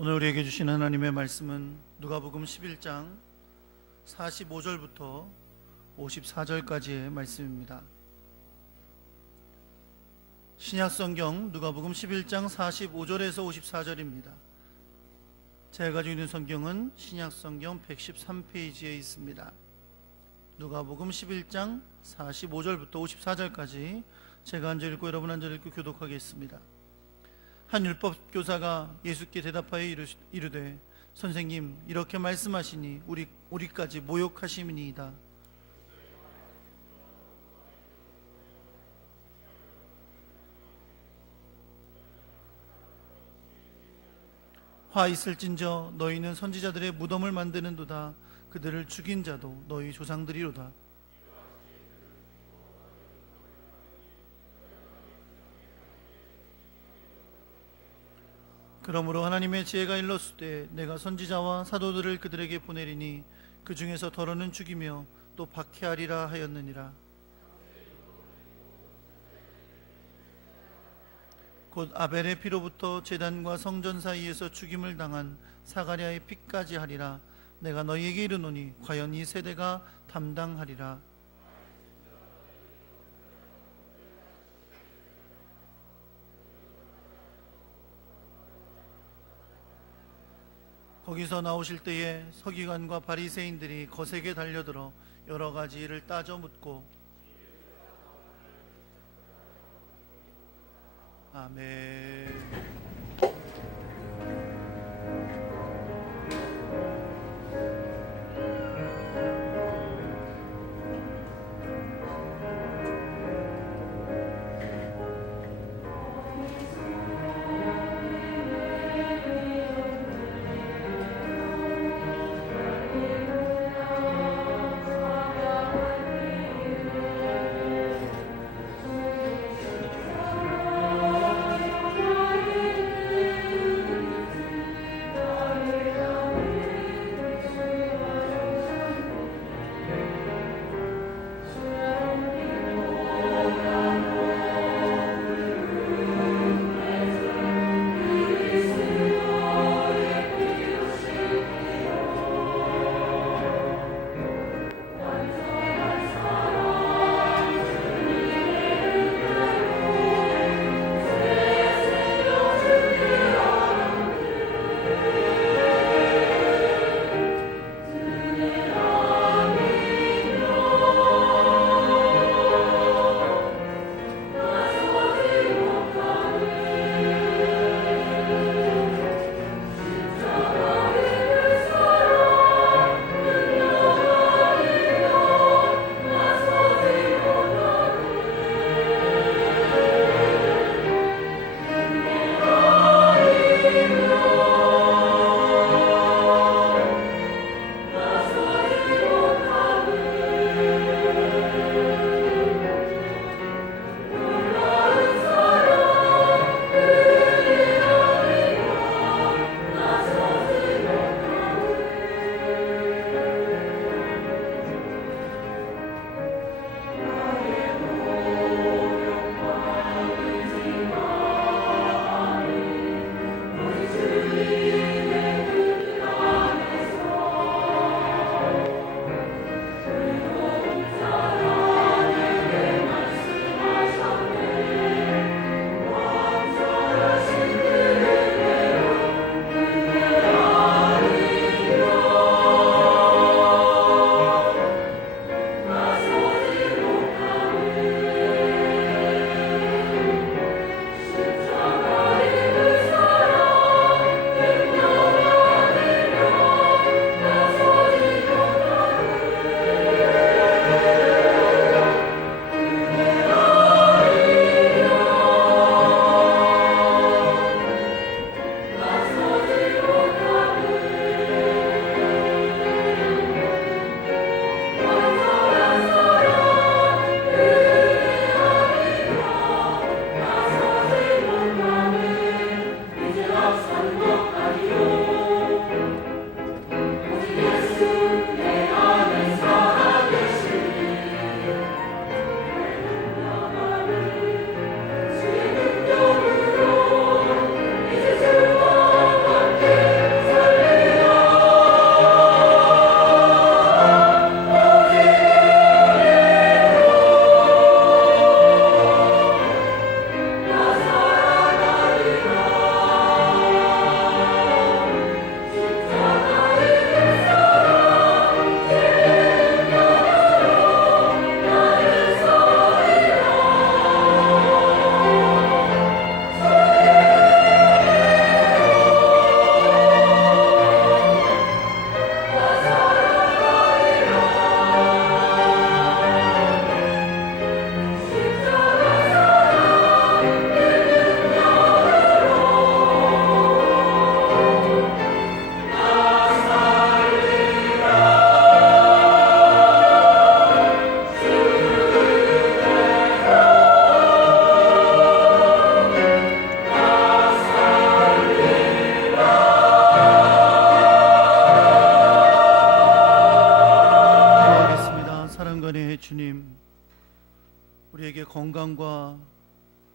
오늘 우리에게 주신 하나님의 말씀은 누가복음 11장 45절부터 54절까지의 말씀입니다. 신약성경 누가복음 11장 45절에서 54절입니다. 제가 가지고 있는 성경은 신약성경 113페이지에 있습니다. 누가복음 11장 45절부터 54절까지 제가 한 절 읽고 여러분 한 절 읽고 교독하겠습니다. 한 율법교사가 예수께 대답하여 이르되 선생님, 이렇게 말씀하시니 우리까지 모욕하심이니이다. 화 있을진저 너희는 선지자들의 무덤을 만드는도다. 그들을 죽인 자도 너희 조상들이로다. 그러므로 하나님의 지혜가 일렀으되 내가 선지자와 사도들을 그들에게 보내리니 그 중에서 더러는 죽이며 또 박해하리라 하였느니라. 곧 아벨의 피로부터 제단과 성전 사이에서 죽임을 당한 사가랴의 피까지 하리라. 내가 너희에게 이르노니 과연 이 세대가 담당하리라. 거기서 나오실 때에 서기관과 바리새인들이 거세게 달려들어 여러 가지 일을 따져 묻고 아멘.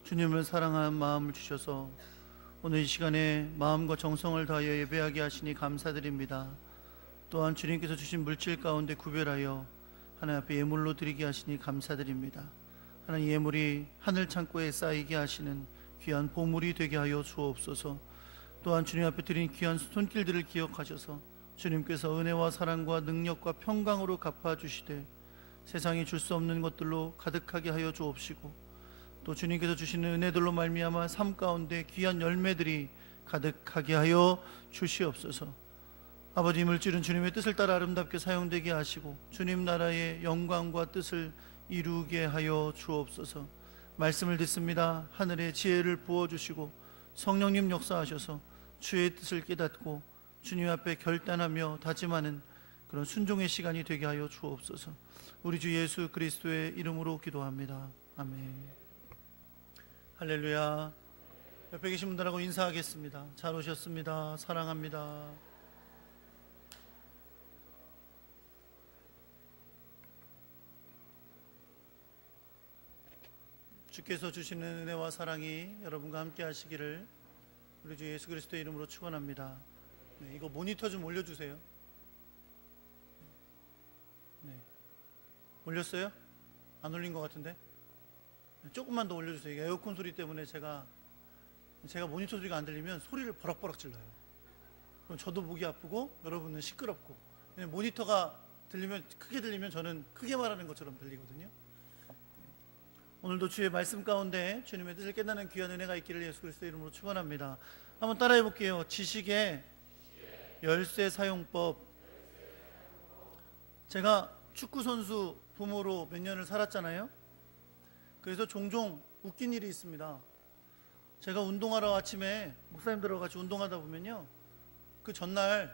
주님을 사랑하는 마음을 주셔서 오늘 이 시간에 마음과 정성을 다하여 예배하게 하시니 감사드립니다. 또한 주님께서 주신 물질 가운데 구별하여 하나님 앞에 예물로 드리게 하시니 감사드립니다. 하나님, 예물이 하늘 창고에 쌓이게 하시는 귀한 보물이 되게 하여 주옵소서. 또한 주님 앞에 드린 귀한 손길들을 기억하셔서 주님께서 은혜와 사랑과 능력과 평강으로 갚아주시되 세상이 줄 수 없는 것들로 가득하게 하여 주옵시고, 또 주님께서 주시는 은혜들로 말미암아 삶 가운데 귀한 열매들이 가득하게 하여 주시옵소서. 아버지, 물질은 주님의 뜻을 따라 아름답게 사용되게 하시고 주님 나라의 영광과 뜻을 이루게 하여 주옵소서. 말씀을 듣습니다. 하늘의 지혜를 부어주시고 성령님 역사하셔서 주의 뜻을 깨닫고 주님 앞에 결단하며 다짐하는 그런 순종의 시간이 되게 하여 주옵소서. 우리 주 예수 그리스도의 이름으로 기도합니다. 아멘. 할렐루야. 옆에 계신 분들하고 인사하겠습니다. 잘 오셨습니다. 사랑합니다. 주께서 주시는 은혜와 사랑이 여러분과 함께 하시기를 우리 주 예수 그리스도의 이름으로 축원합니다. 네, 이거 모니터 좀 올려주세요. 네. 올렸어요? 안 올린 것 같은데? 조금만 더 올려주세요. 이게 에어컨 소리 때문에 제가 모니터 소리가 안 들리면 소리를 버럭버럭 질러요. 그럼 저도 목이 아프고 여러분은 시끄럽고, 모니터가 크게 들리면 저는 크게 말하는 것처럼 들리거든요. 오늘도 주의 말씀 가운데 주님의 뜻을 깨닫는 귀한 은혜가 있기를 예수 그리스도의 이름으로 축원합니다. 한번 따라해 볼게요. 지식의 열쇠 사용법. 제가 축구 선수 부모로 몇 년을 살았잖아요. 그래서 종종 웃긴 일이 있습니다. 제가 운동하러 아침에 목사님들하고 같이 운동하다 보면요, 그 전날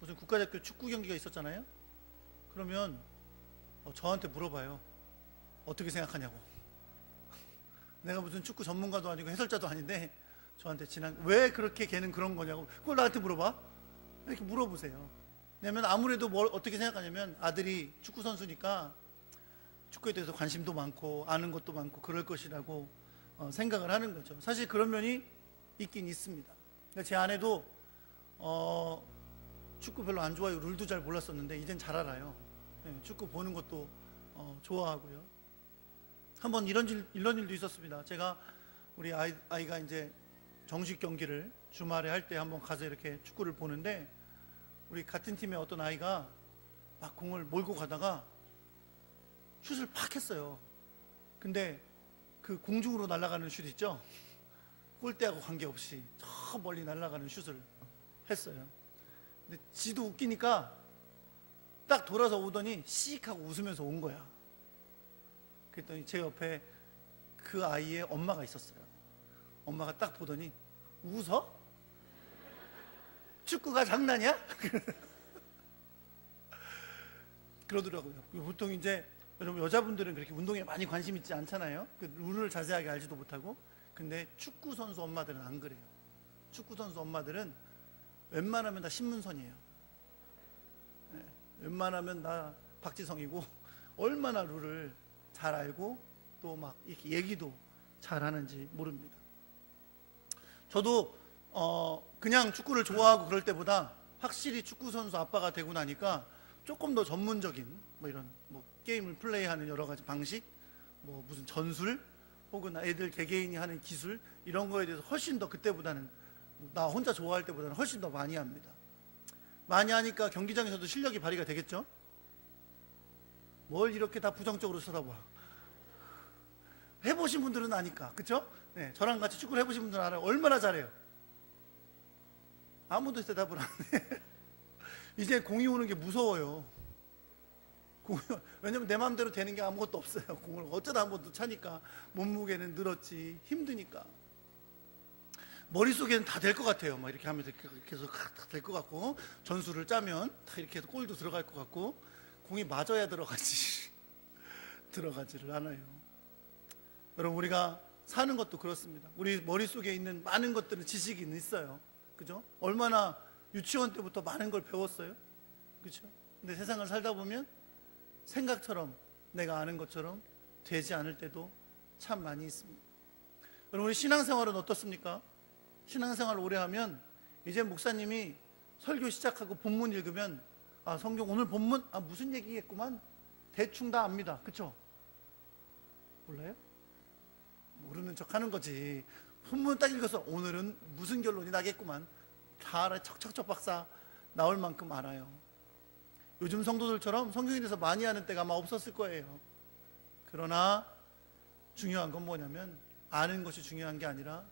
무슨 국가대표 축구 경기가 있었잖아요. 그러면 저한테 물어봐요. 어떻게 생각하냐고. 내가 무슨 축구 전문가도 아니고 해설자도 아닌데 저한테 왜 그렇게 걔는 그런 거냐고, 그걸 나한테 물어봐? 이렇게 물어보세요. 왜냐면 아무래도 어떻게 생각하냐면 아들이 축구 선수니까 축구에 대해서 관심도 많고 아는 것도 많고 그럴 것이라고 생각을 하는 거죠. 사실 그런 면이 있긴 있습니다. 그러니까 제 아내도 축구 별로 안 좋아하고 룰도 잘 몰랐었는데 이젠 잘 알아요. 네, 축구 보는 것도 좋아하고요. 한번 이런 일도 있었습니다. 제가 우리 아이가 이제 정식 경기를 주말에 할 때 한번 가서 이렇게 축구를 보는데, 우리 같은 팀의 어떤 아이가 막 공을 몰고 가다가 슛을 팍 했어요. 근데 그 공중으로 날아가는 슛 있죠? 골대하고 관계없이 저 멀리 날아가는 슛을 했어요. 근데 지도 웃기니까 딱 돌아서 오더니 씩 하고 웃으면서 온 거야. 그랬더니 제 옆에 그 아이의 엄마가 있었어요. 엄마가 딱 보더니 웃어? 축구가 장난이야? 그러더라고요. 보통 이제 여러분 여자분들은 그렇게 운동에 많이 관심 있지 않잖아요. 그 룰을 자세하게 알지도 못하고. 근데 축구 선수 엄마들은 안 그래요. 축구 선수 엄마들은 웬만하면 다 신문선이에요. 네, 웬만하면 다 박지성이고 얼마나 룰을 잘 알고 또 막 이렇게 얘기도 잘 하는지 모릅니다. 저도 그냥 축구를 좋아하고 그럴 때보다 확실히 축구 선수 아빠가 되고 나니까 조금 더 전문적인 이런 게임을 플레이하는 여러 가지 방식, 무슨 전술 혹은 애들 개개인이 하는 기술, 이런 거에 대해서 훨씬 더 그때보다는, 나 혼자 좋아할 때보다는 훨씬 더 많이 합니다. 많이 하니까 경기장에서도 실력이 발휘가 되겠죠? 뭘 이렇게 다 부정적으로 쳐다봐. 해보신 분들은 아니까, 그쵸? 네, 저랑 같이 축구를 해보신 분들은 알아요. 얼마나 잘해요. 아무도 대답을 안 해. 이제 공이 오는 게 무서워요. 왜냐면 내 마음대로 되는 게 아무것도 없어요. 공을 어쩌다 한 번 더 차니까. 몸무게는 늘었지, 힘드니까. 머릿속에는 다 될 것 같아요. 막 이렇게 하면 계속 다 될 것 같고, 전술을 짜면 다 이렇게 해서 골도 들어갈 것 같고, 공이 맞아야 들어가지 들어가지를 않아요. 여러분, 우리가 사는 것도 그렇습니다. 우리 머릿속에 있는 많은 것들은 지식이 있어요. 그죠? 얼마나 유치원 때부터 많은 걸 배웠어요. 그죠? 근데 세상을 살다 보면 생각처럼, 내가 아는 것처럼 되지 않을 때도 참 많이 있습니다. 여러분, 신앙생활은 어떻습니까? 신앙생활 오래 하면 이제 목사님이 설교 시작하고 본문 읽으면 성경 오늘 본문 무슨 얘기겠구만 대충 다 압니다. 그쵸? 몰라요? 모르는 척 하는 거지. 본문 딱 읽어서 오늘은 무슨 결론이 나겠구만 다 알아. 척척척 박사 나올 만큼 알아요. 요즘 성도들처럼 성경에 대해서 많이 아는 때가 아마 없었을 거예요. 그러나 중요한 건 뭐냐면 아는 것이 중요한 게 아니라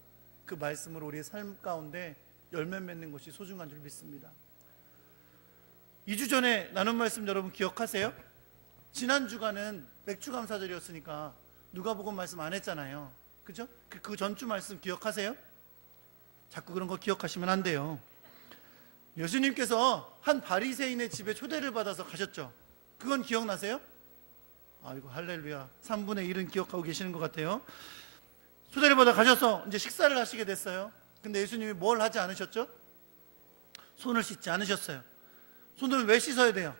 그 말씀으로 우리의 삶 가운데 열매 맺는 것이 소중한 줄 믿습니다. 2주 전에 나눈 말씀 여러분 기억하세요? 지난 주간은 맥주 감사절이었으니까 누가복음 말씀 안 했잖아요. 그죠? 그 전주 말씀 기억하세요? 자꾸 그런 거 기억하시면 안 돼요. 예수님께서 한 바리새인의 집에 초대를 받아서 가셨죠. 그건 기억나세요? 아이고 할렐루야, 3분의 1은 기억하고 계시는 것 같아요. 초대를 받아 가셔서 이제 식사를 하시게 됐어요. 근데 예수님이 뭘 하지 않으셨죠? 손을 씻지 않으셨어요. 손을 왜 씻어야 돼요?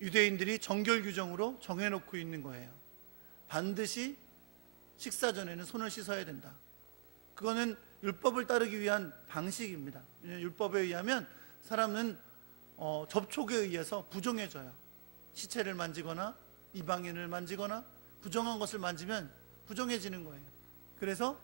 유대인들이 정결 규정으로 정해놓고 있는 거예요. 반드시 식사 전에는 손을 씻어야 된다. 그거는 율법을 따르기 위한 방식입니다. 율법에 의하면 사람은 접촉에 의해서 부정해져요. 시체를 만지거나 이방인을 만지거나 부정한 것을 만지면 부정해지는 거예요. 그래서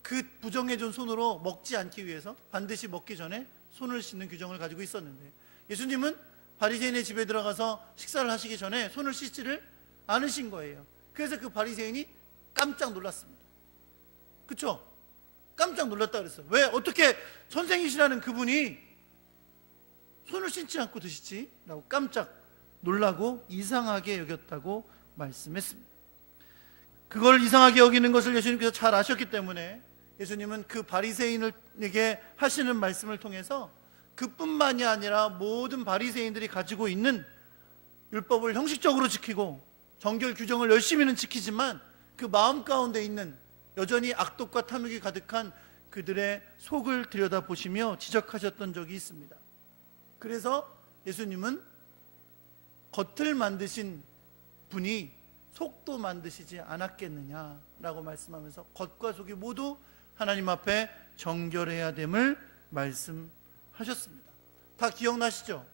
그 부정해진 손으로 먹지 않기 위해서 반드시 먹기 전에 손을 씻는 규정을 가지고 있었는데, 예수님은 바리새인의 집에 들어가서 식사를 하시기 전에 손을 씻지를 않으신 거예요. 그래서 그 바리새인이 깜짝 놀랐습니다. 그렇죠? 깜짝 놀랐다 그랬어요. 왜? 어떻게 선생이시라는 그분이 손을 씻지 않고 드시지? 라고 깜짝 놀라고 이상하게 여겼다고 말씀했습니다. 그걸 이상하게 여기는 것을 예수님께서 잘 아셨기 때문에 예수님은 그 바리새인에게 하시는 말씀을 통해서 그뿐만이 아니라 모든 바리새인들이 가지고 있는 율법을 형식적으로 지키고 정결 규정을 열심히는 지키지만 그 마음 가운데 있는 여전히 악독과 탐욕이 가득한 그들의 속을 들여다보시며 지적하셨던 적이 있습니다. 그래서 예수님은 겉을 만드신 분이 속도 만드시지 않았겠느냐라고 말씀하면서 겉과 속이 모두 하나님 앞에 정결해야 됨을 말씀하셨습니다. 다 기억나시죠?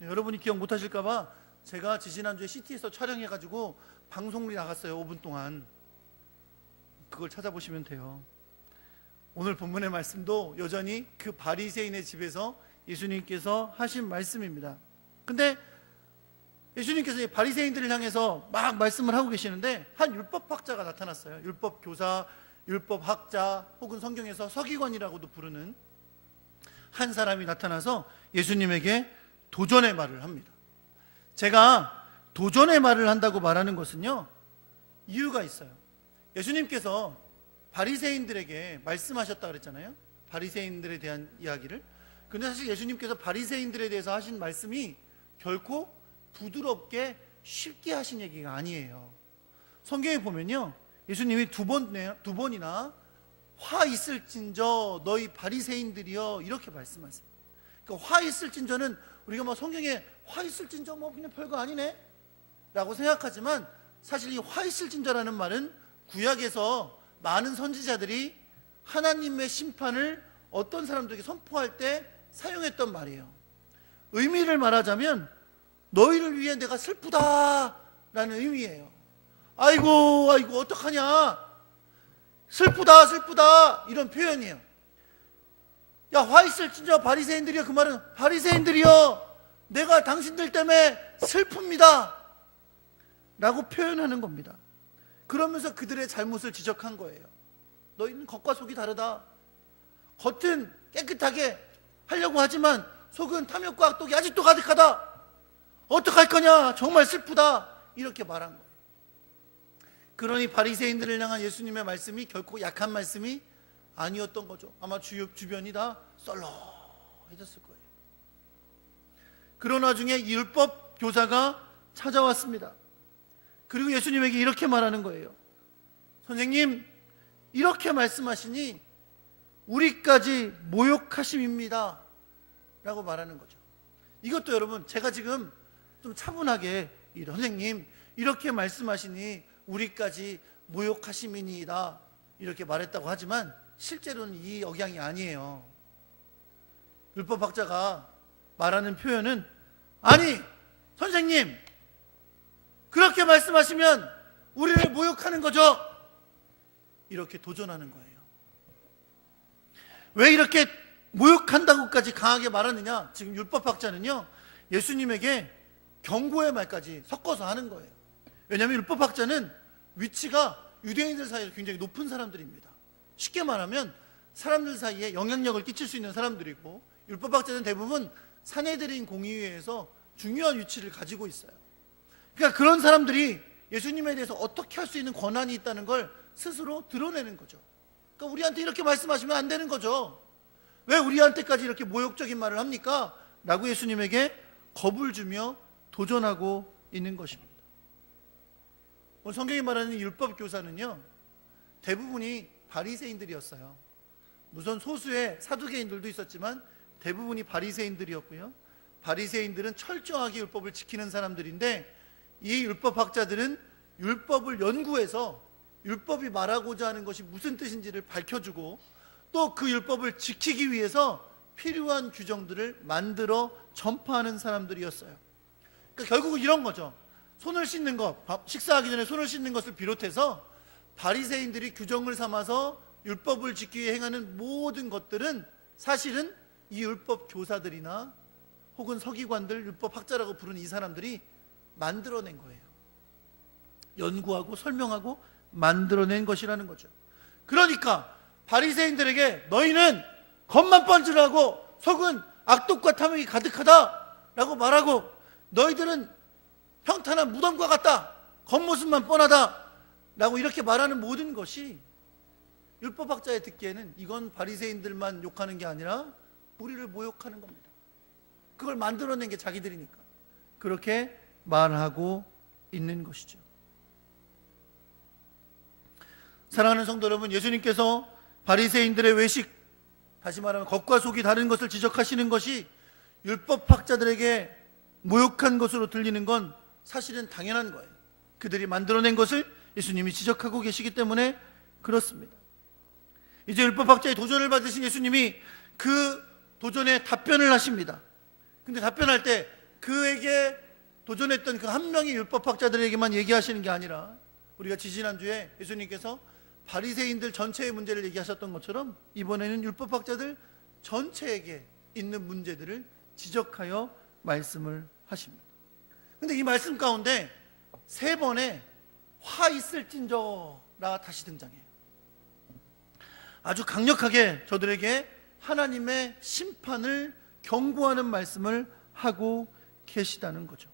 네, 여러분이 기억 못하실까 봐 제가 지지난주에 CT에서 촬영해가지고 방송이 나갔어요. 5분 동안. 그걸 찾아보시면 돼요. 오늘 본문의 말씀도 여전히 그 바리새인의 집에서 예수님께서 하신 말씀입니다. 근데 예수님께서 바리새인들을 향해서 막 말씀을 하고 계시는데 한 율법학자가 나타났어요. 율법교사, 율법학자 혹은 성경에서 서기관이라고도 부르는 한 사람이 나타나서 예수님에게 도전의 말을 합니다. 제가 도전의 말을 한다고 말하는 것은요, 이유가 있어요. 예수님께서 바리새인들에게 말씀하셨다 그랬잖아요. 바리새인들에 대한 이야기를. 근데 사실 예수님께서 바리새인들에 대해서 하신 말씀이 결코 부드럽게 쉽게 하신 얘기가 아니에요. 성경에 보면요, 예수님이 두 번이나 화 있을진저 너희 바리새인들이여 이렇게 말씀하세요. 그러니까 화 있을진저는 우리가 성경에 화 있을진저 그냥 별거 아니네 라고 생각하지만, 사실 이 화 있을진저라는 말은 구약에서 많은 선지자들이 하나님의 심판을 어떤 사람들에게 선포할 때 사용했던 말이에요. 의미를 말하자면 너희를 위해 내가 슬프다라는 의미예요. 아이고 어떡하냐, 슬프다 이런 표현이에요. 야, 화 있을진저 바리새인들이여, 그 말은 바리새인들이여 내가 당신들 때문에 슬픕니다 라고 표현하는 겁니다. 그러면서 그들의 잘못을 지적한 거예요. 너희는 겉과 속이 다르다. 겉은 깨끗하게 하려고 하지만 속은 탐욕과 악독이 아직도 가득하다. 어떡할 거냐, 정말 슬프다 이렇게 말한 거예요. 그러니 바리새인들을 향한 예수님의 말씀이 결코 약한 말씀이 아니었던 거죠. 아마 주변이 다 썰렁해졌을 거예요. 그런 와중에 율법 교사가 찾아왔습니다. 그리고 예수님에게 이렇게 말하는 거예요. 선생님, 이렇게 말씀하시니 우리까지 모욕하심입니다 라고 말하는 거죠. 이것도 여러분, 제가 지금 좀 차분하게 선생님 이렇게 말씀하시니 우리까지 모욕하심이니이다 이렇게 말했다고 하지만 실제로는 이 억양이 아니에요. 율법학자가 말하는 표현은 아니 선생님 그렇게 말씀하시면 우리를 모욕하는 거죠. 이렇게 도전하는 거예요. 왜 이렇게 모욕한다고까지 강하게 말하느냐? 지금 율법학자는요 예수님에게 경고의 말까지 섞어서 하는 거예요. 왜냐하면 율법학자는 위치가 유대인들 사이에서 굉장히 높은 사람들입니다. 쉽게 말하면 사람들 사이에 영향력을 끼칠 수 있는 사람들이고, 율법학자는 대부분 산헤드린 공의회에서 중요한 위치를 가지고 있어요. 그러니까 그런 사람들이 예수님에 대해서 어떻게 할 수 있는 권한이 있다는 걸 스스로 드러내는 거죠. 그러니까 우리한테 이렇게 말씀하시면 안 되는 거죠. 왜 우리한테까지 이렇게 모욕적인 말을 합니까? 라고 예수님에게 겁을 주며 도전하고 있는 것입니다. 오늘 성경이 말하는 율법 교사는요 대부분이 바리새인들이었어요. 물론 소수의 사두개인들도 있었지만 대부분이 바리새인들이었고요. 바리새인들은 철저하게 율법을 지키는 사람들인데, 이 율법학자들은 율법을 연구해서 율법이 말하고자 하는 것이 무슨 뜻인지를 밝혀주고, 또 그 율법을 지키기 위해서 필요한 규정들을 만들어 전파하는 사람들이었어요. 그러니까 결국은 이런 거죠. 손을 씻는 것, 식사하기 전에 손을 씻는 것을 비롯해서 바리새인들이 규정을 삼아서 율법을 지키기 위해 행하는 모든 것들은 사실은 이 율법 교사들이나 혹은 서기관들, 율법학자라고 부르는 이 사람들이 만들어낸 거예요. 연구하고 설명하고 만들어낸 것이라는 거죠. 그러니까 바리새인들에게 너희는 겉만 번지르하고 속은 악독과 탐욕이 가득하다라고 말하고, 너희들은 평탄한 무덤과 같다, 겉모습만 뻔하다 라고 이렇게 말하는 모든 것이 율법학자에 듣기에는 이건 바리새인들만 욕하는 게 아니라 우리를 모욕하는 겁니다. 그걸 만들어낸 게 자기들이니까 그렇게 말하고 있는 것이죠. 사랑하는 성도 여러분, 예수님께서 바리새인들의 외식, 다시 말하면 겉과 속이 다른 것을 지적하시는 것이 율법학자들에게 모욕한 것으로 들리는 건 사실은 당연한 거예요. 그들이 만들어낸 것을 예수님이 지적하고 계시기 때문에 그렇습니다. 이제 율법학자의 도전을 받으신 예수님이 그 도전에 답변을 하십니다. 근데 답변할 때 그에게 도전했던 그 한 명의 율법학자들에게만 얘기하시는 게 아니라, 우리가 지지난주에 예수님께서 바리새인들 전체의 문제를 얘기하셨던 것처럼 이번에는 율법학자들 전체에게 있는 문제들을 지적하여 말씀을 하십니다. 근데 이 말씀 가운데 세 번의 화 있을진저가 다시 등장해요. 아주 강력하게 저들에게 하나님의 심판을 경고하는 말씀을 하고 계시다는 거죠.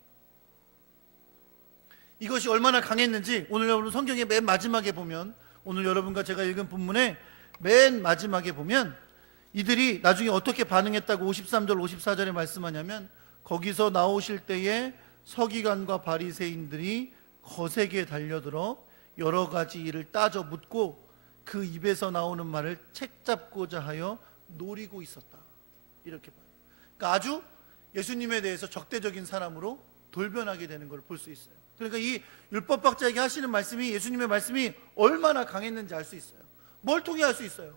이것이 얼마나 강했는지 오늘 여러분 성경의 맨 마지막에 보면, 오늘 여러분과 제가 읽은 본문의 맨 마지막에 보면 이들이 나중에 어떻게 반응했다고 53절 54절에 말씀하냐면, 거기서 나오실 때에 서기관과 바리새인들이 거세게 달려들어 여러 가지 일을 따져 묻고 그 입에서 나오는 말을 책잡고자 하여 노리고 있었다, 이렇게 봐요. 그러니까 아주 예수님에 대해서 적대적인 사람으로 돌변하게 되는 걸 볼 수 있어요. 그러니까 이 율법학자에게 하시는 말씀이, 예수님의 말씀이 얼마나 강했는지 알 수 있어요. 뭘 통해 알 수 있어요?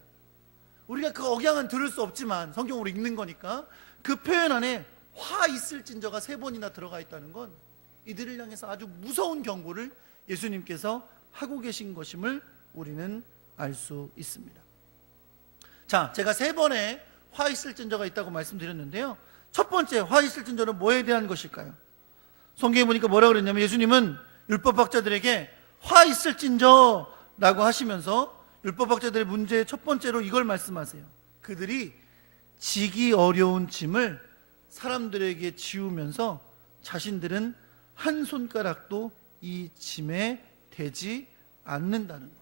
우리가 그 억양은 들을 수 없지만 성경으로 읽는 거니까 그 표현 안에 화 있을진저가 세 번이나 들어가 있다는 건 이들을 향해서 아주 무서운 경고를 예수님께서 하고 계신 것임을 우리는 알 수 있습니다. 자, 제가 세 번의 화 있을진저가 있다고 말씀드렸는데요, 첫 번째 화 있을진저는 뭐에 대한 것일까요? 성경에 보니까 뭐라고 그랬냐면, 예수님은 율법학자들에게 화 있을진저라고 하시면서 율법학자들의 문제의 첫 번째로 이걸 말씀하세요. 그들이 지기 어려운 짐을 사람들에게 지우면서 자신들은 한 손가락도 이 짐에 대지 않는다는 거예요.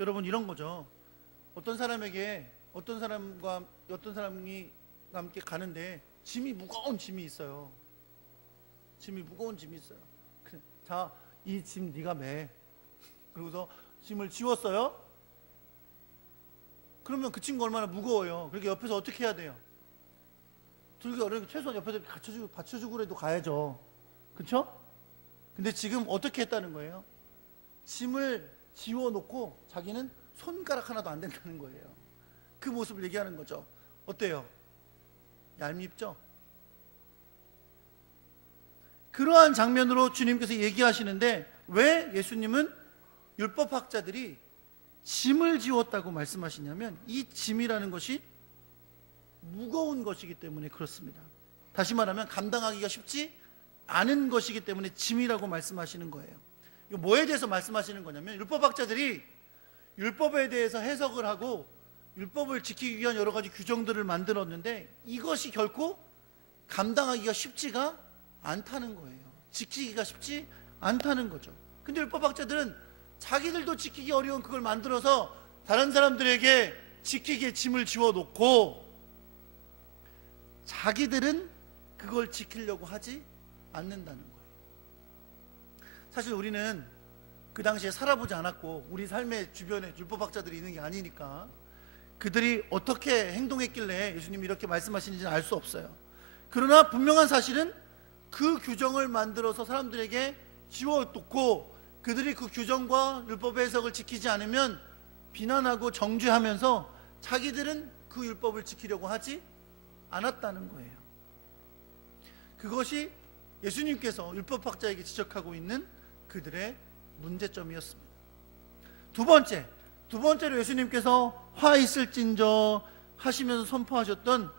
여러분, 이런 거죠. 어떤 사람이 함께 가는데 짐이 무거운 짐이 있어요. 자, 이 짐 네가 매. 그러고서 짐을 지웠어요. 그러면 그 친구 얼마나 무거워요. 그러니까 옆에서 어떻게 해야 돼요? 들기 어려우니까 최소한 옆에서 받쳐주고 그래도 가야죠. 그렇죠? 근데 지금 어떻게 했다는 거예요? 짐을 지워놓고 자기는 손가락 하나도 안 된다는 거예요. 그 모습을 얘기하는 거죠. 어때요? 얄밉죠? 그러한 장면으로 주님께서 얘기하시는데 왜 예수님은 율법학자들이 짐을 지웠다고 말씀하시냐면 이 짐이라는 것이 무거운 것이기 때문에 그렇습니다. 다시 말하면 감당하기가 쉽지 않은 것이기 때문에 짐이라고 말씀하시는 거예요. 이거 뭐에 대해서 말씀하시는 거냐면 율법학자들이 율법에 대해서 해석을 하고 율법을 지키기 위한 여러 가지 규정들을 만들었는데 이것이 결코 감당하기가 쉽지가 않다는 거예요. 지키기가 쉽지 않다는 거죠. 근데 율법학자들은 자기들도 지키기 어려운 그걸 만들어서 다른 사람들에게 지키기에 짐을 지워놓고 자기들은 그걸 지키려고 하지 않는다는 거예요. 사실 우리는 그 당시에 살아보지 않았고 우리 삶의 주변에 율법학자들이 있는 게 아니니까 그들이 어떻게 행동했길래 예수님이 이렇게 말씀하시는지는 알 수 없어요. 그러나 분명한 사실은 그 규정을 만들어서 사람들에게 지워놓고 그들이 그 규정과 율법의 해석을 지키지 않으면 비난하고 정죄하면서 자기들은 그 율법을 지키려고 하지 않았다는 거예요. 그것이 예수님께서 율법학자에게 지적하고 있는 그들의 문제점이었습니다. 두 번째로 예수님께서 화 있을진저 하시면서 선포하셨던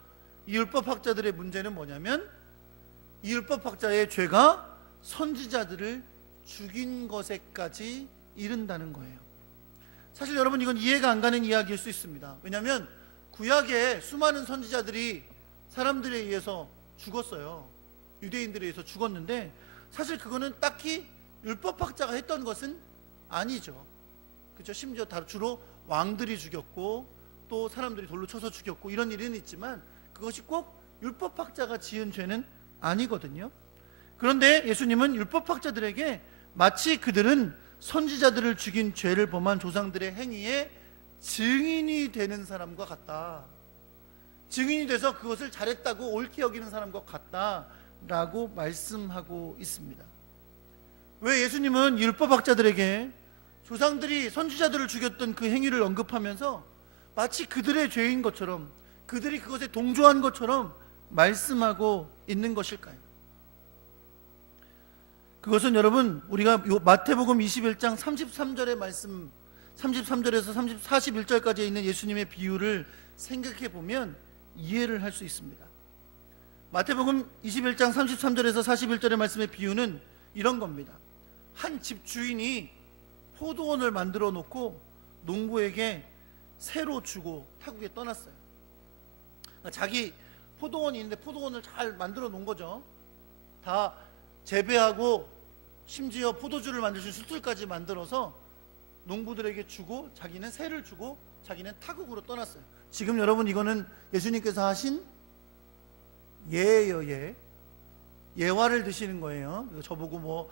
이 율법학자들의 문제는 뭐냐면 이 율법학자의 죄가 선지자들을 죽인 것에까지 이른다는 거예요. 사실 여러분 이건 이해가 안 가는 이야기일 수 있습니다. 왜냐하면 구약에 수많은 선지자들이 사람들에 의해서 죽었어요. 유대인들에 의해서 죽었는데 사실 그거는 딱히 율법학자가 했던 것은 아니죠. 그렇죠? 심지어 주로 왕들이 죽였고 또 사람들이 돌로 쳐서 죽였고 이런 일은 있지만 그것이 꼭 율법학자가 지은 죄는 아니거든요. 그런데 예수님은 율법학자들에게 마치 그들은 선지자들을 죽인 죄를 범한 조상들의 행위에 증인이 되는 사람과 같다. 증인이 돼서 그것을 잘했다고 옳게 여기는 사람과 같다라고 말씀하고 있습니다. 왜 예수님은 율법학자들에게 조상들이 선지자들을 죽였던 그 행위를 언급하면서 마치 그들의 죄인 것처럼 그들이 그것에 동조한 것처럼 말씀하고 있는 것일까요? 그것은 여러분 우리가 마태복음 21장 33절의 말씀 33절에서 41절까지 있는 예수님의 비유를 생각해 보면 이해를 할 수 있습니다. 마태복음 21장 33절에서 41절의 말씀의 비유는 이런 겁니다. 한 집 주인이 포도원을 만들어 놓고 농부에게 새로 주고 타국에 떠났어요. 자기 포도원이 있는데 포도원을 잘 만들어 놓은 거죠. 다 재배하고 심지어 포도주를 만들 수 있는 수틀까지 만들어서 농부들에게 주고 자기는 새를 주고 자기는 타국으로 떠났어요. 지금 여러분 이거는 예수님께서 하신 예예요. 예화를 드시는 거예요. 이거 저보고 뭐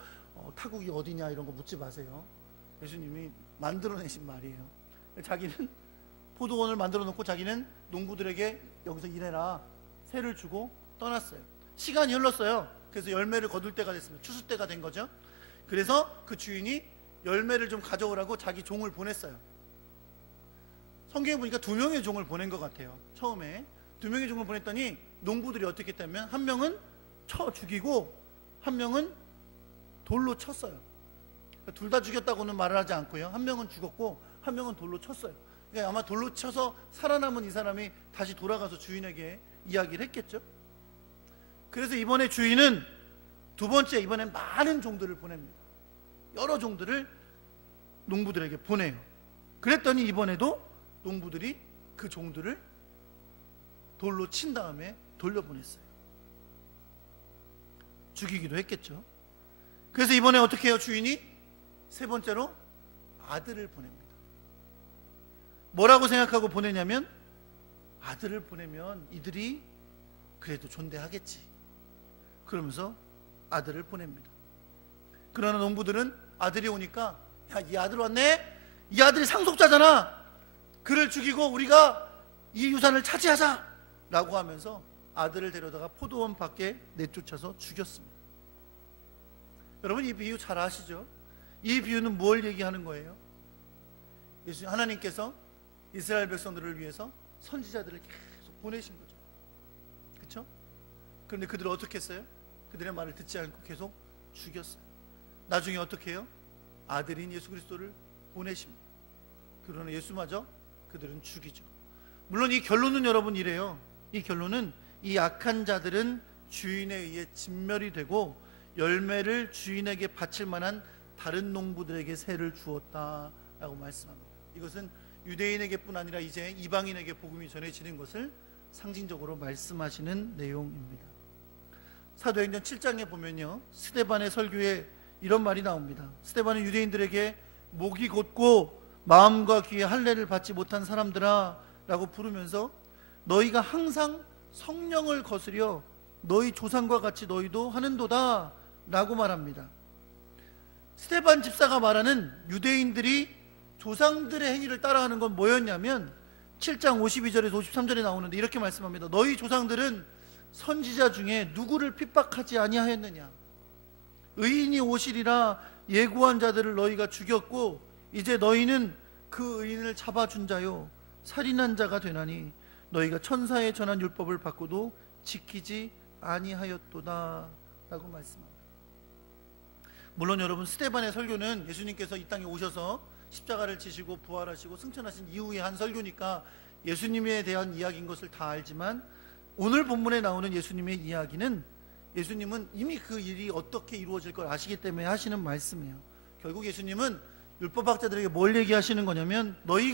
타국이 어디냐 이런 거 묻지 마세요. 예수님이 만들어내신 말이에요. 자기는 포도원을 만들어 놓고 자기는 농부들에게 여기서 일해라 새를 주고 떠났어요. 시간이 흘렀어요. 그래서 열매를 거둘 때가 됐습니다. 추수 때가 된 거죠. 그래서 그 주인이 열매를 좀 가져오라고 자기 종을 보냈어요. 성경에 보니까 2명의 종을 보낸 것 같아요. 처음에 2명의 종을 보냈더니 농부들이 어떻게 했다면 한 명은 쳐 죽이고 한 명은 돌로 쳤어요. 둘 다 죽였다고는 말을 하지 않고요. 한 명은 죽었고 한 명은 돌로 쳤어요. 그러니까 아마 돌로 쳐서 살아남은 이 사람이 다시 돌아가서 주인에게 이야기를 했겠죠. 그래서 이번에 주인은 두 번째 이번엔 많은 종들을 보냅니다. 여러 종들을 농부들에게 보내요. 그랬더니 이번에도 농부들이 그 종들을 돌로 친 다음에 돌려보냈어요. 죽이기도 했겠죠. 그래서 이번에 어떻게 해요? 주인이 세 번째로 아들을 보냅니다. 뭐라고 생각하고 보내냐면 아들을 보내면 이들이 그래도 존대하겠지 그러면서 아들을 보냅니다. 그러나 농부들은 아들이 오니까 야, 이 아들 왔네? 이 아들이 상속자잖아. 그를 죽이고 우리가 이 유산을 차지하자 라고 하면서 아들을 데려다가 포도원 밖에 내쫓아서 죽였습니다. 여러분 이 비유 잘 아시죠? 이 비유는 뭘 얘기하는 거예요? 하나님께서 이스라엘 백성들을 위해서 선지자들을 계속 보내신 거죠. 그렇죠? 그런데 그들은 어떻게 했어요? 그들의 말을 듣지 않고 계속 죽였어요. 나중에 어떻게 해요? 아들인 예수 그리스도를 보내십니다. 그러나 예수마저 그들은 죽이죠. 물론 이 결론은 여러분 이래요. 이 결론은 이 악한 자들은 주인에 의해 진멸이 되고 열매를 주인에게 바칠 만한 다른 농부들에게 세를 주었다라고 말씀합니다. 이것은 유대인에게뿐 아니라 이제 이방인에게 복음이 전해지는 것을 상징적으로 말씀하시는 내용입니다. 사도행전 7장에 보면요, 스데반의 설교에 이런 말이 나옵니다. 스데반은 유대인들에게 목이 곧고 마음과 귀에 할례를 받지 못한 사람들아 라고 부르면서 너희가 항상 성령을 거스려 너희 조상과 같이 너희도 하는도다 라고 말합니다. 스데반 집사가 말하는 유대인들이 조상들의 행위를 따라하는 건 뭐였냐면 7장 52절에서 53절에 나오는데 이렇게 말씀합니다. 너희 조상들은 선지자 중에 누구를 핍박하지 아니하였느냐? 의인이 오시리라 예고한 자들을 너희가 죽였고 이제 너희는 그 의인을 잡아준 자요 살인한 자가 되나니 너희가 천사에 전한 율법을 받고도 지키지 아니하였도다 라고 말씀합니다. 물론 여러분 스데반의 설교는 예수님께서 이 땅에 오셔서 십자가를 지시고 부활하시고 승천하신 이후에 한 설교니까 예수님에 대한 이야기인 것을 다 알지만 오늘 본문에 나오는 예수님의 이야기는 예수님은 이미 그 일이 어떻게 이루어질 걸 아시기 때문에 하시는 말씀이에요. 결국 예수님은 율법학자들에게 뭘 얘기하시는 거냐면 너희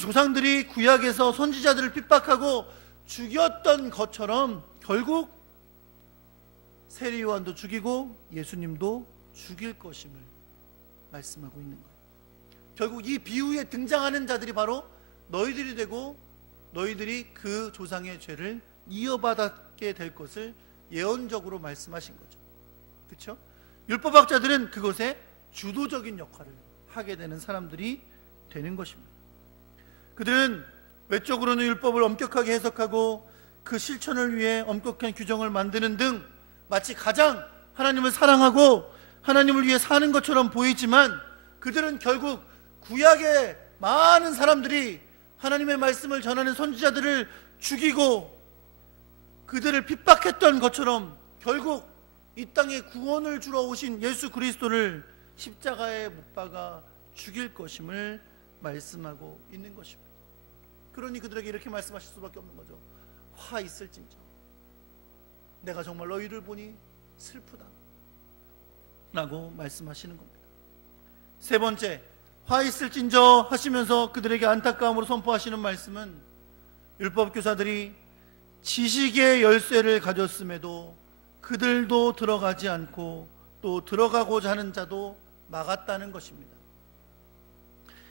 조상들이 구약에서 선지자들을 핍박하고 죽였던 것처럼 결국 세리 요한도 죽이고 예수님도 죽일 것임을 말씀하고 있는 거예요. 결국 이 비유에 등장하는 자들이 바로 너희들이 되고 너희들이 그 조상의 죄를 이어받게 될 것을 예언적으로 말씀하신 거죠. 그렇죠? 율법학자들은 그것에 주도적인 역할을 하게 되는 사람들이 되는 것입니다. 그들은 외적으로는 율법을 엄격하게 해석하고 그 실천을 위해 엄격한 규정을 만드는 등 마치 가장 하나님을 사랑하고 하나님을 위해 사는 것처럼 보이지만 그들은 결국 구약의 많은 사람들이 하나님의 말씀을 전하는 선지자들을 죽이고 그들을 핍박했던 것처럼 결국 이 땅에 구원을 주러 오신 예수 그리스도를 십자가에 못 박아 죽일 것임을 말씀하고 있는 것입니다. 그러니 그들에게 이렇게 말씀하실 수밖에 없는 거죠. 화 있을진저 내가 정말 너희를 보니 슬프다 라고 말씀하시는 겁니다. 세 번째, 화 있을진저 하시면서 그들에게 안타까움으로 선포하시는 말씀은 율법교사들이 지식의 열쇠를 가졌음에도 그들도 들어가지 않고 또 들어가고자 하는 자도 막았다는 것입니다.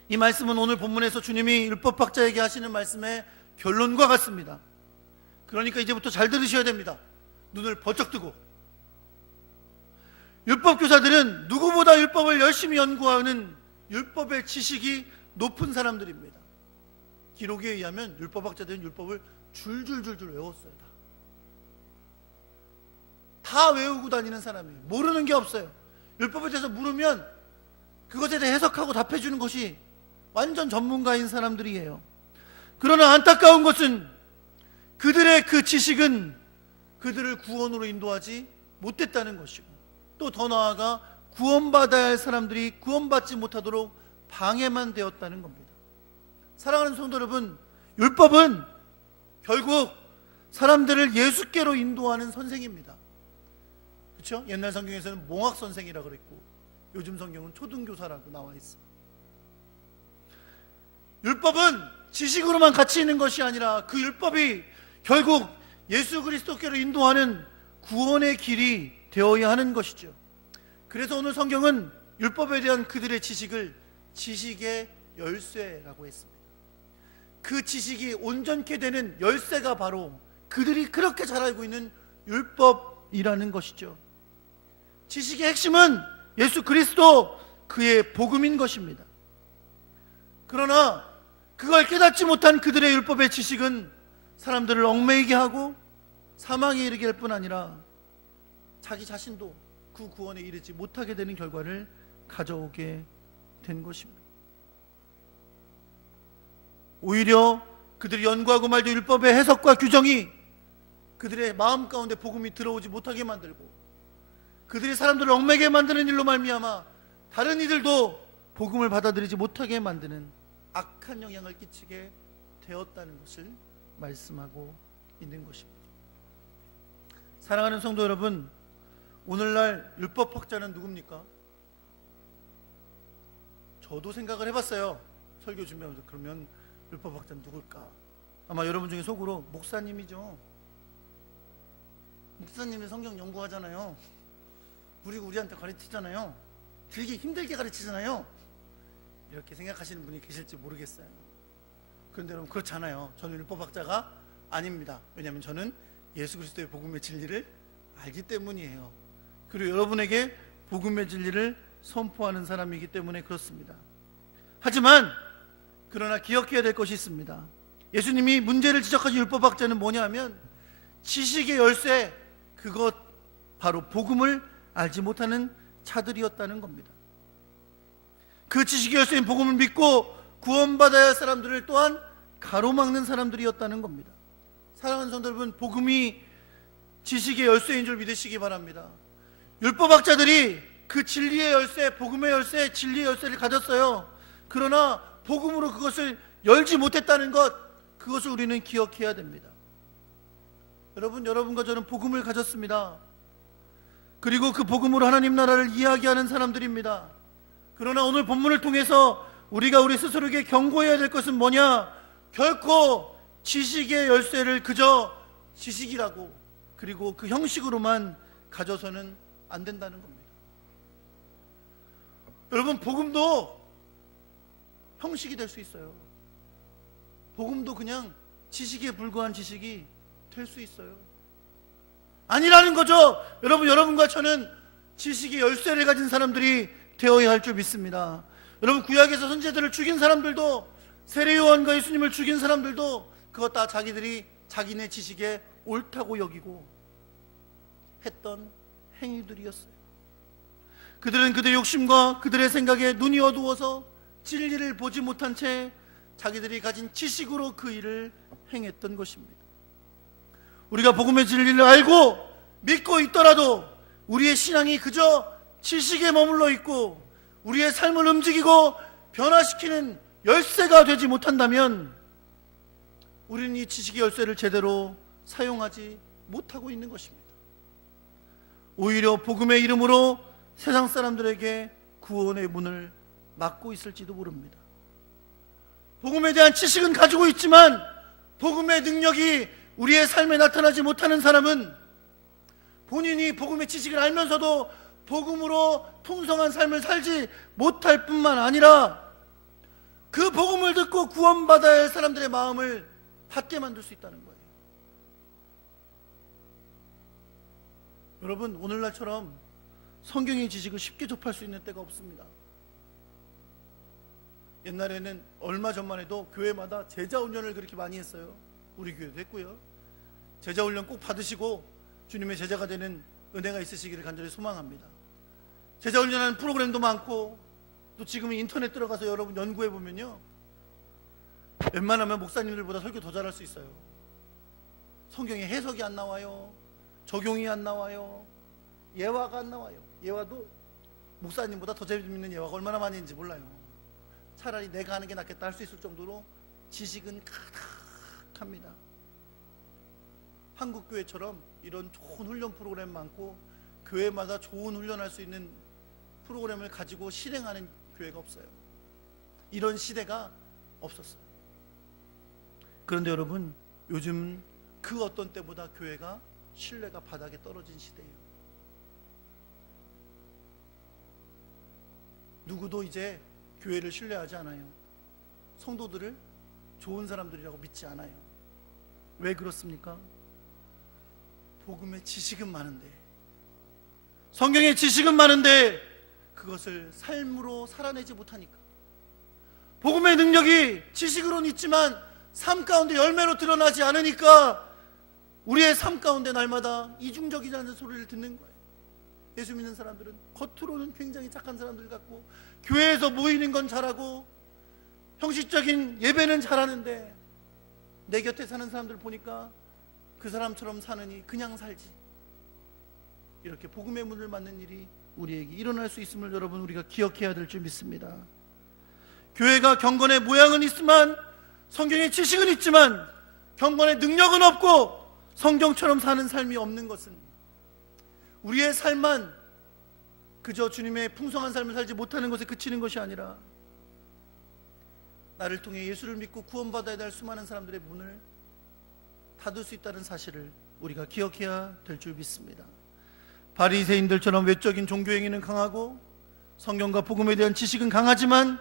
이 말씀은 오늘 본문에서 주님이 율법학자에게 하시는 말씀의 결론과 같습니다. 그러니까 이제부터 잘 들으셔야 됩니다. 눈을 번쩍 뜨고. 율법교사들은 누구보다 율법을 열심히 연구하는 율법의 지식이 높은 사람들입니다. 기록에 의하면 율법학자들은 율법을 줄줄줄줄 외웠어요. 다 외우고 다니는 사람이에요. 모르는 게 없어요. 율법에 대해서 물으면 그것에 대해 해석하고 답해주는 것이 완전 전문가인 사람들이에요. 그러나 안타까운 것은 그들의 그 지식은 그들을 구원으로 인도하지 못했다는 것이고 또 더 나아가 구원받아야 할 사람들이 구원받지 못하도록 방해만 되었다는 겁니다. 사랑하는 성도 여러분, 율법은 결국 사람들을 예수께로 인도하는 선생입니다. 그렇죠? 옛날 성경에서는 몽학 선생이라고 그랬고 요즘 성경은 초등교사라고 나와 있습니다. 율법은 지식으로만 가치 있는 것이 아니라 그 율법이 결국 예수 그리스도께로 인도하는 구원의 길이 되어야 하는 것이죠. 그래서 오늘 성경은 율법에 대한 그들의 지식을 지식의 열쇠라고 했습니다. 그 지식이 온전케 되는 열쇠가 바로 그들이 그렇게 잘 알고 있는 율법이라는 것이죠. 지식의 핵심은 예수 그리스도 그의 복음인 것입니다. 그러나 그걸 깨닫지 못한 그들의 율법의 지식은 사람들을 얽매이게 하고 사망에 이르게 할 뿐 아니라 자기 자신도 그 구원에 이르지 못하게 되는 결과를 가져오게 된 것입니다. 오히려 그들이 연구하고 말도 율법의 해석과 규정이 그들의 마음 가운데 복음이 들어오지 못하게 만들고, 그들이 사람들을 얽매게 만드는 일로 말미암아 다른 이들도 복음을 받아들이지 못하게 만드는 악한 영향을 끼치게 되었다는 것을 말씀하고 있는 것입니다. 사랑하는 성도 여러분, 오늘날 율법학자는 누굽니까? 저도 생각을 해봤어요. 설교 준비하면서. 그러면 율법학자는 누굴까? 아마 여러분 중에 속으로 목사님이죠. 목사님이 성경 연구하잖아요. 그리고 우리한테 가르치잖아요. 되게 힘들게 가르치잖아요. 이렇게 생각하시는 분이 계실지 모르겠어요. 그런데 여러분, 그렇잖아요. 저는 율법학자가 아닙니다. 왜냐하면 저는 예수 그리스도의 복음의 진리를 알기 때문이에요. 그리고 여러분에게 복음의 진리를 선포하는 사람이기 때문에 그렇습니다. 하지만 그러나 기억해야 될 것이 있습니다. 예수님이 문제를 지적하신 율법학자는 뭐냐 하면 지식의 열쇠, 그것 바로 복음을 알지 못하는 자들이었다는 겁니다. 그 지식의 열쇠인 복음을 믿고 구원받아야 할 사람들을 또한 가로막는 사람들이었다는 겁니다. 사랑하는 성도 여러분, 복음이 지식의 열쇠인 줄 믿으시기 바랍니다. 율법학자들이 그 진리의 열쇠, 복음의 열쇠, 진리의 열쇠를 가졌어요. 그러나 복음으로 그것을 열지 못했다는 것, 그것을 우리는 기억해야 됩니다. 여러분, 여러분과 저는 복음을 가졌습니다. 그리고 그 복음으로 하나님 나라를 이야기하는 사람들입니다. 그러나 오늘 본문을 통해서 우리가 우리 스스로에게 경고해야 될 것은 뭐냐? 결코 지식의 열쇠를 그저 지식이라고, 그리고 그 형식으로만 가져서는 안 된다는 겁니다. 여러분, 복음도 형식이 될 수 있어요. 복음도 그냥 지식에 불과한 지식이 될 수 있어요. 아니라는 거죠. 여러분, 여러분과 저는 지식의 열쇠를 가진 사람들이 되어야 할 줄 믿습니다. 여러분, 구약에서 선지자들을 죽인 사람들도, 세례 요한과 예수님을 죽인 사람들도 그것 다 자기들이 자기네 지식에 옳다고 여기고 했던 행위들이었어요. 그들은 그들의 욕심과 그들의 생각에 눈이 어두워서 진리를 보지 못한 채 자기들이 가진 지식으로 그 일을 행했던 것입니다. 우리가 복음의 진리를 알고 믿고 있더라도 우리의 신앙이 그저 지식에 머물러 있고 우리의 삶을 움직이고 변화시키는 열쇠가 되지 못한다면 우리는 이 지식의 열쇠를 제대로 사용하지 못하고 있는 것입니다. 오히려 복음의 이름으로 세상 사람들에게 구원의 문을 막고 있을지도 모릅니다. 복음에 대한 지식은 가지고 있지만 복음의 능력이 우리의 삶에 나타나지 못하는 사람은 본인이 복음의 지식을 알면서도 복음으로 풍성한 삶을 살지 못할 뿐만 아니라 그 복음을 듣고 구원받아야 할 사람들의 마음을 닫게 만들 수 있다는 거예요. 여러분, 오늘날처럼 성경의 지식을 쉽게 접할 수 있는 때가 없습니다. 옛날에는 얼마 전만 해도 교회마다 제자훈련을 그렇게 많이 했어요. 우리 교회도 했고요. 제자훈련 꼭 받으시고 주님의 제자가 되는 은혜가 있으시기를 간절히 소망합니다. 제자훈련하는 프로그램도 많고, 또 지금은 인터넷 들어가서 여러분 연구해보면요, 웬만하면 목사님들보다 설교 더 잘할 수 있어요. 성경에 해석이 안 나와요. 적용이 안 나와요. 예화가 안 나와요. 예화도 목사님보다 더 재밌는 예화가 얼마나 많이 있는지 몰라요. 차라리 내가 하는 게 낫겠다 할 수 있을 정도로 지식은 가득합니다. 한국교회처럼 이런 좋은 훈련 프로그램 많고 교회마다 좋은 훈련할 수 있는 프로그램을 가지고 실행하는 교회가 없어요. 이런 시대가 없었어요. 그런데 여러분, 요즘 그 어떤 때보다 교회가 신뢰가 바닥에 떨어진 시대예요. 누구도 이제 교회를 신뢰하지 않아요. 성도들을 좋은 사람들이라고 믿지 않아요. 왜 그렇습니까? 복음의 지식은 많은데, 성경의 지식은 많은데 그것을 삶으로 살아내지 못하니까, 복음의 능력이 지식으로는 있지만 삶 가운데 열매로 드러나지 않으니까 우리의 삶 가운데 날마다 이중적이라는 소리를 듣는 거예요. 예수 믿는 사람들은 겉으로는 굉장히 착한 사람들 같고 교회에서 모이는 건 잘하고 형식적인 예배는 잘하는데 내 곁에 사는 사람들 보니까 그 사람처럼 사느니 그냥 살지. 이렇게 복음의 문을 맞는 일이 우리에게 일어날 수 있음을 여러분 우리가 기억해야 될 줄 믿습니다. 교회가 경건의 모양은 있지만 성경의 지식은 있지만 경건의 능력은 없고 성경처럼 사는 삶이 없는 것은 우리의 삶만 그저 주님의 풍성한 삶을 살지 못하는 것에 그치는 것이 아니라 나를 통해 예수를 믿고 구원받아야 될 수많은 사람들의 문을 닫을 수 있다는 사실을 우리가 기억해야 될 줄 믿습니다. 바리새인들처럼 외적인 종교 행위는 강하고 성경과 복음에 대한 지식은 강하지만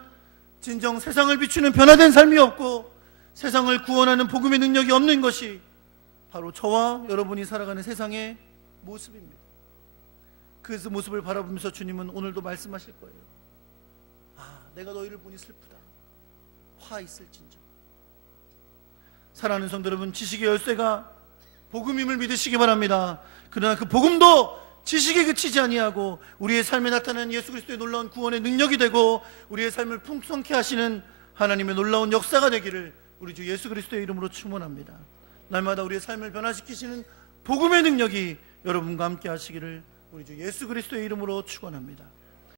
진정 세상을 비추는 변화된 삶이 없고 세상을 구원하는 복음의 능력이 없는 것이 바로 저와 여러분이 살아가는 세상의 모습입니다. 그 모습을 바라보면서 주님은 오늘도 말씀하실 거예요. 내가 너희를 보니 슬프다. 화 있을진저. 사랑하는 성도 여러분, 지식의 열쇠가 복음임을 믿으시기 바랍니다. 그러나 그 복음도 지식에 그치지 아니하고 우리의 삶에 나타나는 예수 그리스도의 놀라운 구원의 능력이 되고 우리의 삶을 풍성케 하시는 하나님의 놀라운 역사가 되기를 우리 주 예수 그리스도의 이름으로 축원합니다. 날마다 우리의 삶을 변화시키시는 복음의 능력이 여러분과 함께 하시기를 우리 주 예수 그리스도의 이름으로 축원합니다.